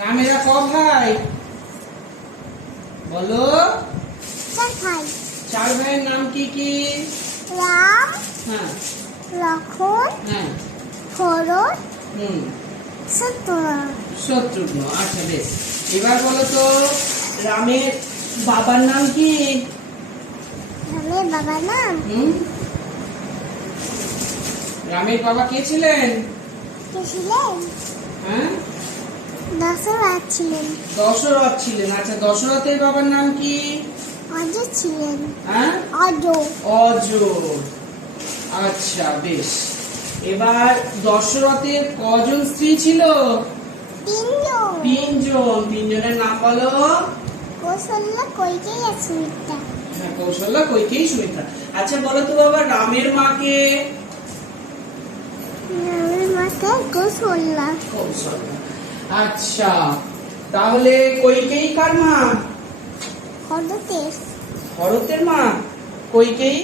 রামেরা ক ভাই বলো? চার ভাই। চার ভাইয়ের নাম কি কি? রাম, হ্যাঁ লক্ষণ, হ্যাঁ ভরত, হুম শত্রুঘ্ন। শত্রুঘ্ন। আচ্ছা বেশ, এবার বলো তো রামের বাবার নাম কি? রামের বাবার নাম হুম রামের বাবা কে ছিলেন? কে ছিলেন? হ্যাঁ দশরথ ছিলেন। দশরথ ছিলেন। আচ্ছা দশরথের বাবার নাম কি? অজ ছিলেন। হ্যাঁ অজ। অজ। আচ্ছা বেশ, এবার দশরথের কজন স্ত্রী ছিল? তিনজন। তিনজনের নাম বলো? কৌশল্যা, কৈকেয়ী আর সুমিত্রা। হ্যাঁ কৌশল্যা, কৈকেয়ী, সুমিত্রা। আচ্ছা বলো তো বাবা রামের মাকে? রামের মাকে কৌশল্যা। কৌশল্যা। আচ্ছা তাহলে কৈকেয়ী কার মা? ভরতের। ভরতের মা। কৈকেয়ী